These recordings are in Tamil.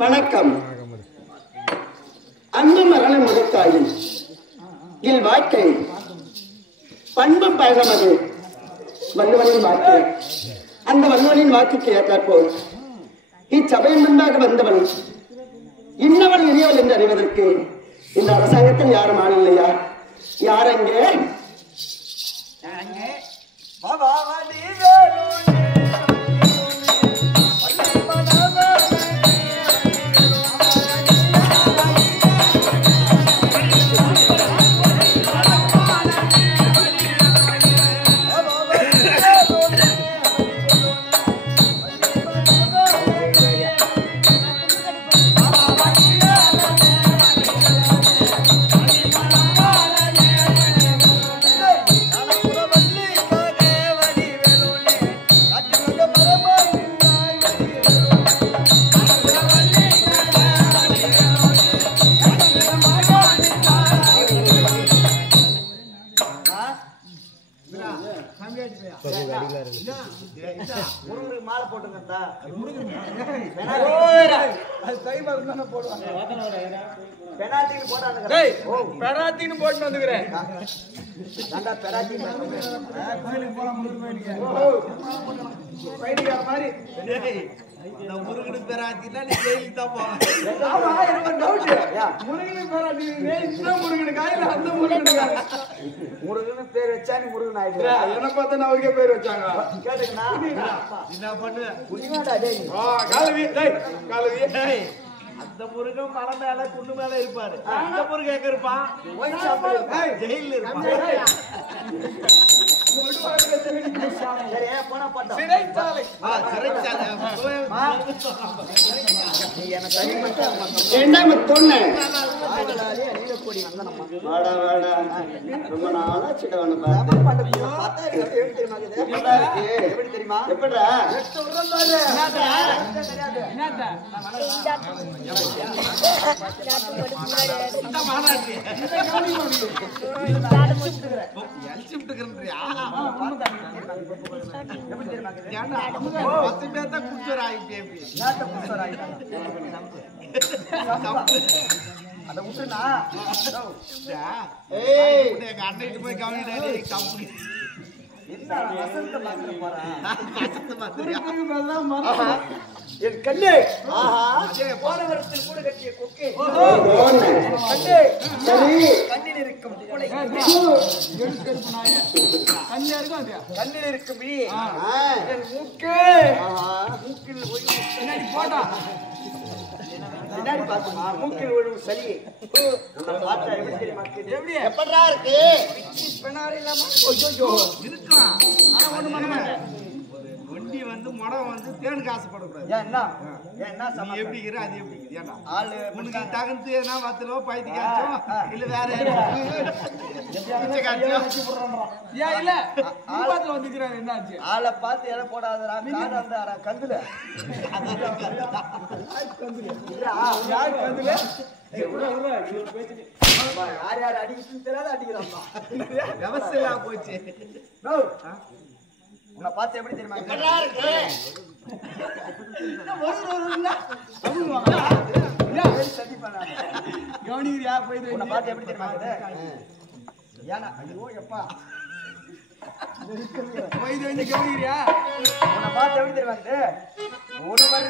வணக்கம். அன்பு மரண முகத்தாயின் இல் வாழ்க்கை பண்பு பயணமது வள்ளுவனின் வாக்கு. அந்த வள்ளுவனின் வாக்குக்கு ஏற்றாற்போல் இச்சபையின் முன்பாக வந்தவன் இன்னவள் இனியவள் என்று அறிவதற்கு இந்த அரசாங்கத்தில் யாரும் ஆள் இல்லையா? யாரங்கே? முருகன் பேர் வச்சா நீ முருகன் ஆயிடுற. என்ன பார்த்தா அவருக்கே பேர் வச்சாங்க. என்ன பண்ணுவேன் அந்த முருகன் மலை மேல குண்டு மேல இருப்பாரு. அந்த முருகன் எங்க இருப்பான்? ஜெயில இருப்பான். ரொம்ப நாளா சிடவன எப்படி தெரியுமா? எப்படா அன்னைக்கு போய் கவனிடாடி கம்பெனி என் கண்ணே போன வருஷத்தில் கூட கட்டிய கொக்கே கண்ணில் இருக்கும் கண்ணில் இருக்கும் என் மூக்கு மூக்கில் போட்டா மூக்கில் ஒழுங்கு சளி பார்த்தா எப்படி தெரியுமா? எப்படா இருக்கு? இருக்கலாம். ஒண்ணு பண்ண மாட்டேன். வண்டி வந்து முடம் வந்து தேனுக்கு ஆசைப்படக்கூடாது. என்ன எப்படி இரு அது எப்படி ஏன்னா ஆளு உனக்கு தகுந்து என்ன மாத்தலோ பைத்தி காய்ச்சோம் இல்ல வேற ஆளை பார்த்து எதை போடாதடா கந்துல யார் யார் அடிக்கிறது தெரியாத அடிக்கிறான். விவசாயா போச்சு. உன்னை பார்த்து எப்படி தெரியுமா? உன்னை பார்த்து எப்படி தெரியுமா? ஏன்னா ஐயோ எப்பா உன்னை பார்த்து எப்படி தெரியுமா? ஒருவர்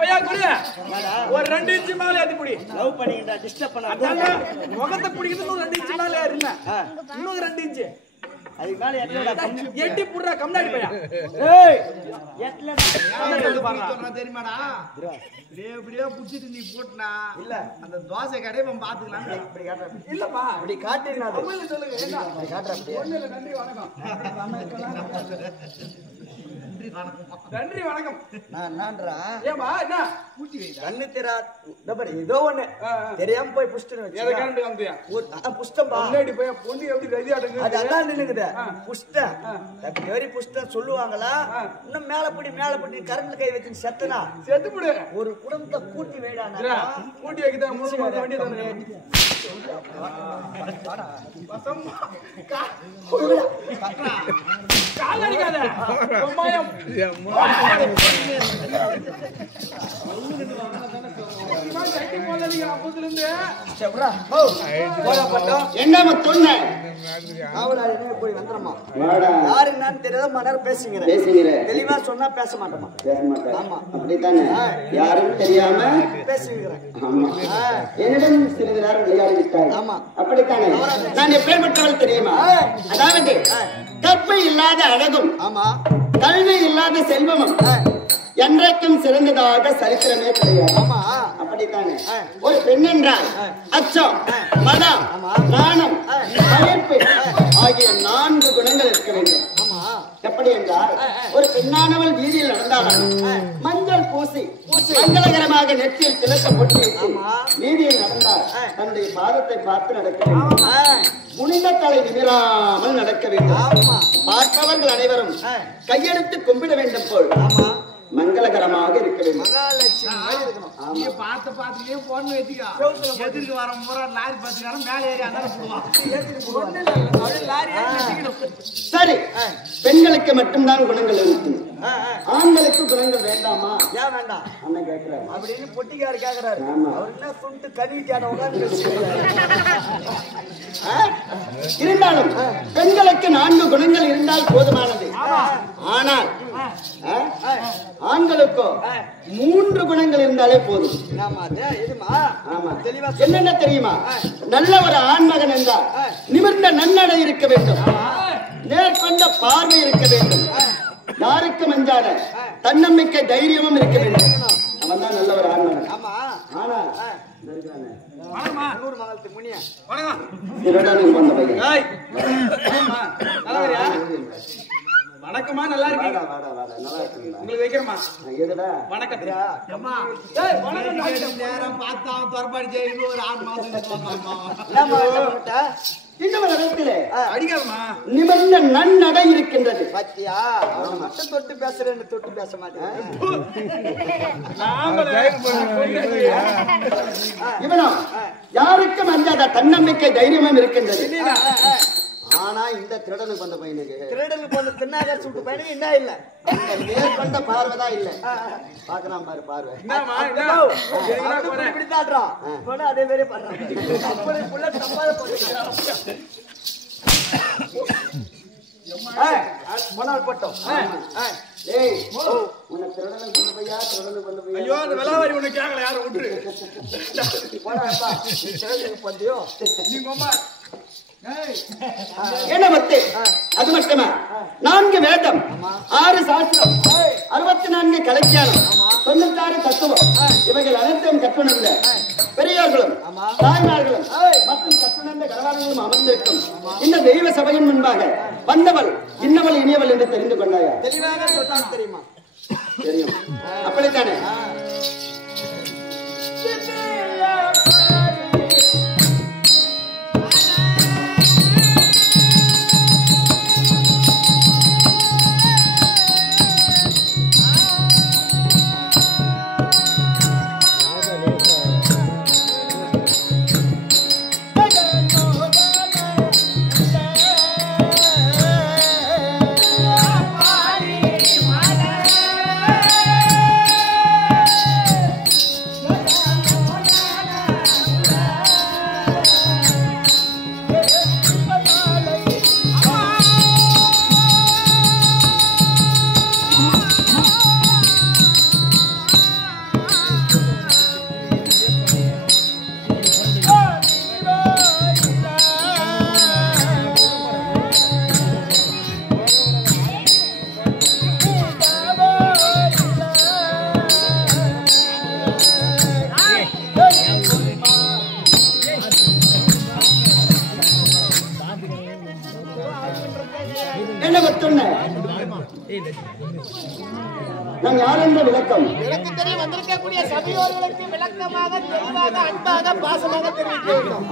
பையா குடி ஒரு 2 இன்ச் மேல ஏத்தி புடி. லவ் பண்ணிக்கிட்டா டிஸ்டர்ப் பண்ணாத. அதான் முகத்தை பிடிக்கிறது ஒரு 2 இன்ச் மேல ஏறினா இன்னும் 2 இன்ச் அதுக்கு மேல எட்டி புடுறா கம்னாடி பையா. ஏய் எட்ல சொன்னா தெரியுமாடா? இப்படியே புடிச்சிட்டு நீ போட்டுனா இல்ல அந்த தோசை கடையை பாத்துக்கலாம். இப்படி காட்டுற. இல்லப்பா இப்படி காட்டுறீங்க அது. தமிழ்ல சொல்லுங்க. என்ன இப்படி காட்டுற அப்படியே. ஒண்ணு இல்ல. நன்றி வணக்கம். நன்றி வணக்கம். நான் என்னன்றா? ஏமா என்ன கூட்டி வைடா. கண்ணு தெரா டபரி ஏதோ ஒண்ணு தெரியாம போய் புஷ்டன்னு எதை வெச்சு. கண்டு காமியா புஷ்டம்பா. முன்னாடி போய் பொண்ணு எப்படி ரெடி ஆடுங்க. அது அதான் நின்னுக்குது. புஷ்ட. வெரி புஷ்ட சொல்லுவாங்களா? இன்னும் மேல பிடி கரண்ட்ல கை வச்சு செத்தனா செத்து போடு. ஒரு குடும்பத்தை கூட்டி வைடானா. கூட்டி வைக்கதா முழுக்க வந்து வண்டி தானே. கால் அடிக்காத. அம்மாயம். என்னமா சொன்ன போய் வந்துடுமா? வாடா. யாரு என்னன்னு தெரியாத மன்னர் பேசுங்கிற. தெளிவா சொன்னா பேச மாட்டோமா? பேச மாட்டேன். ஆமா. அப்படித்தானே யாரும் தெரியாம பேசுங்கிறேன். ஆமா. என்னிடம் சிறிது நேரம் விளையாடி விட்டாய். ஆமா. அப்படித்தானே நான் எப்பேற்பட்டவள் தெரியுமா? அதாவது கற்பை இல்லாத அழகும் ஆமா. கல்வி இல்லாத செல்வமும் என்றைக்கும் சிறந்ததாக சரித்திரமே கிடையாது. ஆமா. அப்படித்தானே ஒரு பெண் என்றால் அச்சம், மதம், நாணம், பயப்பு ஆகிய 4 குணங்கள் இருக்க வேண்டும். ஆமா. எப்படி என்றால் ஒரு பெண்ணானவள் வீதியில் நடந்தாலும் மஞ்சள் பூசி மங்களகரமாக நெற்றியில் திலக்க பொட்டி வீதியில் நடந்தால் தன்னுடைய பாதத்தை பார்த்து நடக்க வேண்டும். குனிந்த தலை நிமிராமல் நடக்க வேண்டும். பார்ப்பவர்கள் அனைவரும் கையெடுத்து கும்பிட வேண்டும் போல் மங்களகரமாக இருக்க வேண்டும். மகாலட்சுமி மாதிரி இருக்கணும். நீ பார்த்து பார்த்துலயே போன் வச்சுக்கா. எதிர்க்கு வர முறை லாரி பார்த்துக்காரன் மேலே ஏறி அந்தாலும் போடுவான். சரி, பெண்களுக்கு மட்டும்தான் குணங்கள் இருக்கு. ஆண்களுக்கு குணங்கள் வேண்டாமா? ஏன் வேண்டாம் அண்ணன் கேட்கிறாரு. அப்படின்னு பொட்டிக்காரர் கேக்குறாரு. ஆமா. அவர் என்ன சுட்டு கழுவி கேட்டவங்க இருந்தாலும் பெண்களுக்கு 4 குணங்கள் இருந்தால் போதுமானது. ஆனால் ஆண்களுக்கோ 3 குணங்கள் இருந்தாலே போதும். ஆமா. என்னென்ன தெரியுமா? நல்ல ஒரு ஆண்மகன் என்றால் நிமிர்ந்த நன்னடை இருக்க வேண்டும், நேர்கொண்ட பார்வை இருக்க வேண்டும், யாருக்கும் அஞ்சாத தன்னம்பிக்கை தைரியமும் இருக்க வேண்டும். அவன் தான் நல்ல ஒரு ஆண்மகன். ஆனால் திருடனுக்கு வந்த பையன். வணக்கமா, நல்லா இருக்கு. நல்லா இருக்குங்களா? உங்களுக்கு வைக்கிறமா? எதுடா வணக்கம். நேரம் பார்த்தா தொடர்பாடி செய்து ஒரு 6 மாசம் இன்னும் இடத்திலே அடிக்காதமா நிமிர்ந்த நன்னடை இருக்கின்றது. பத்தியா மட்டும் தொட்டு பேசுறேன்னு தொட்டு பேச மாட்டேன். இவனும் யாருக்கும் அஞ்சாத தன்னம்பிக்கை தைரியமும் இருக்கின்றது. ஆனா இந்த திருடனுக்கு வந்த பையனுக்கு திருடலுக்கு போன தின்னாக சுட்டு பையனுக்கு என்ன இல்ல, நேர்கொண்ட பார்வைதான் இல்ல. பாக்குறான் பாரு பார்வை. இப்படி தாடுறான். அதே மாதிரி பண்றான். மணால் பட்டம். ஏய் உன்னை திருடனுக்கு கொண்டு பையா, திருடனுக்கு கொண்டு பையா. ஐயோ, அந்த விலாவாரி உனக்கு கேட்கல, யாரும் விட்டுரு. போடாப்பா திருடனுக்கு பந்தியோ நீங்க அம்மா என்ன மத்து? அது மட்டுமா? 4 வேதம், 6 சாஸ்திரம், 64 கலைஞானம், 96 தத்துவம், இவைகள் அனைத்தையும் கற்றுணர்ந்த பெரியோர்களும் தாய்மார்களும் மற்றும் கற்றுணர்ந்த கணவர்களும் அமர்ந்திருக்கும் இந்த தெய்வ சபையின் முன்பாக வந்தவள் இன்னவள் இனியவள் என்று தெரிந்து கொண்டாயா? தெளிவாக சொன்னான் தெரியுமா? தெரியும். அப்படித்தானே? என்ன பத்துன்ன நான் யார் என்ற விளக்கம் எனக்கு தெரியும். வந்திருக்கக்கூடிய சபையோர்களுக்கு விளக்கமாக, தெளிவாக, அன்பாக, பாசமாக தெரிவிக்க வேண்டும்.